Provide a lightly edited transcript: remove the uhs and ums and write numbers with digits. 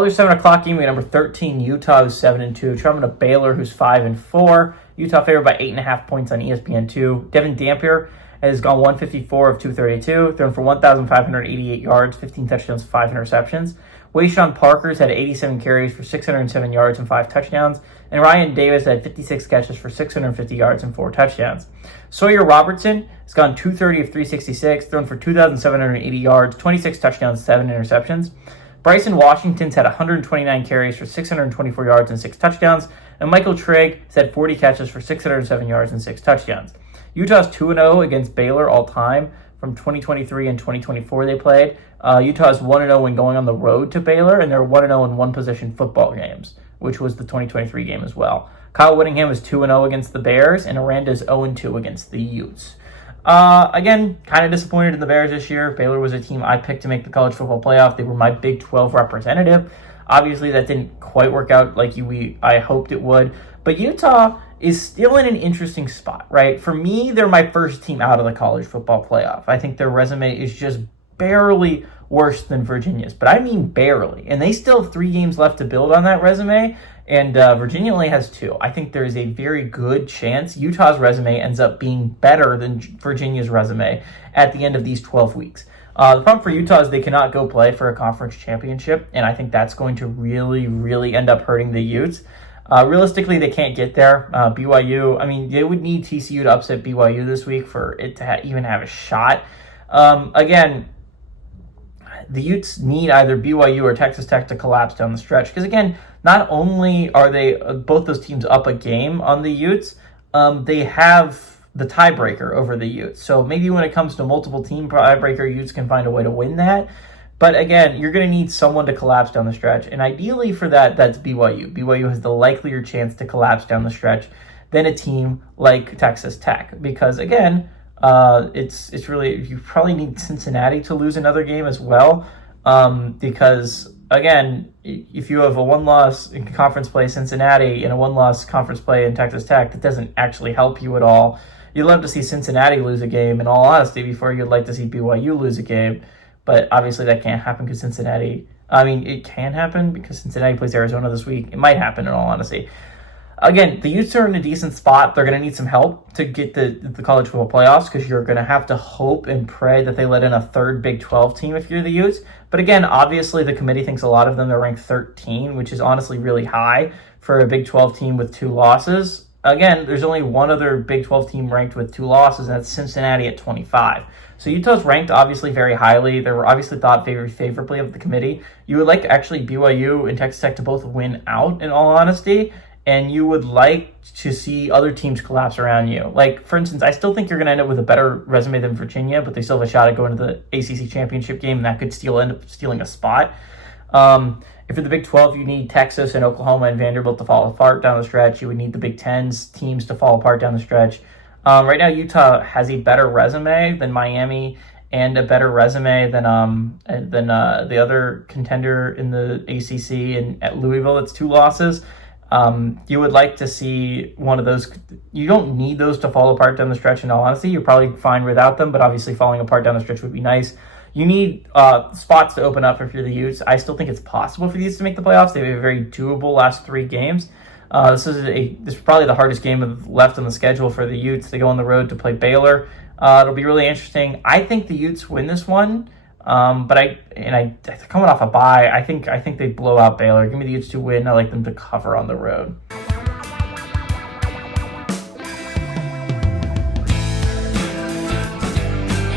Other 7 o'clock game, we got number 13, Utah, who's 7-2, traveling to Baylor, who's 5-4. Utah favored by 8.5 points on ESPN2. Devin Dampier has gone 154 of 232, thrown for 1,588 yards, 15 touchdowns, 5 interceptions. Wayshawn Parker's had 87 carries for 607 yards and 5 touchdowns. And Ryan Davis had 56 catches for 650 yards and 4 touchdowns. Sawyer Robertson has gone 230 of 366, thrown for 2,780 yards, 26 touchdowns, 7 interceptions. Bryson Washington's had 129 carries for 624 yards and 6 touchdowns. And Michael Trigg has had 40 catches for 607 yards and 6 touchdowns. Utah's 2-0 against Baylor all time. From 2023 and 2024 they played. Utah's 1-0 when going on the road to Baylor, and they're 1-0 in one-possession football games, which was the 2023 game as well. Kyle Whittingham is 2-0 against the Bears, and Aranda's 0-2 against the Utes. Again, kind of disappointed in the Bears this year. Baylor was a team I picked to make the college football playoff. They were my Big 12 representative. Obviously, that didn't quite work out like I hoped it would. But Utah is still in an interesting spot, right? For me, they're my first team out of the college football playoff. I think their resume is just barely worse than Virginia's, but I mean barely. And they still have 3 games left to build on that resume, and Virginia only has 2. I think there is a very good chance Utah's resume ends up being better than Virginia's resume at the end of these 12 weeks. The problem for Utah is they cannot go play for a conference championship, and I think that's going to really, really end up hurting the Utes. Realistically, they can't get there. BYU, I mean, they would need TCU to upset BYU this week for it to even have a shot. Again, the Utes need either BYU or Texas Tech to collapse down the stretch. Because again, not only are they both those teams up a game on the Utes, they have the tiebreaker over the Utes. So maybe when it comes to multiple team tiebreaker, Utes can find a way to win that. But again, you're going to need someone to collapse down the stretch. And ideally for that, that's BYU. BYU has the likelier chance to collapse down the stretch than a team like Texas Tech. Because again, it's really, you probably need Cincinnati to lose another game as well. Because again, if you have a 1-loss in conference play Cincinnati and a 1-loss conference play in Texas Tech, that doesn't actually help you at all. You'd love to see Cincinnati lose a game, in all honesty, before you'd like to see BYU lose a game. But obviously that can't happen because Cincinnati, it can happen because Cincinnati plays Arizona this week. It might happen in all honesty. Again, the Utes are in a decent spot. They're going to need some help to get the college football playoffs because you're going to have to hope and pray that they let in a third Big 12 team if you're the Utes. But again, obviously the committee thinks a lot of them are ranked 13, which is honestly really high for a Big 12 team with 2 losses. Again, there's only one other Big 12 team ranked with 2 losses, and that's Cincinnati at 25. So Utah's ranked obviously very highly. They were obviously thought very favorably of the committee. You would like actually BYU and Texas Tech to both win out, in all honesty, and you would like to see other teams collapse around you. Like, for instance, I still think you're going to end up with a better resume than Virginia, but they still have a shot at going to the ACC championship game, and that could end up stealing a spot. If you're the Big 12, you need Texas and Oklahoma and Vanderbilt to fall apart down the stretch. You would need the Big 10's teams to fall apart down the stretch. Right now, Utah has a better resume than Miami and a better resume than the other contender in the ACC and at Louisville. It's 2 losses. You would like to see one of those. You don't need those to fall apart down the stretch, in all honesty. You're probably fine without them, but obviously falling apart down the stretch would be nice. You need spots to open up if you're the Utes. I still think it's possible for the Utes to make the playoffs. They have a very doable last 3 games. This is probably the hardest game left on the schedule for the Utes. They go on the road to play Baylor. It'll be really interesting. I think the Utes win this one, but coming off a bye, I think they blow out Baylor. Give me the Utes to win. I like them to cover on the road.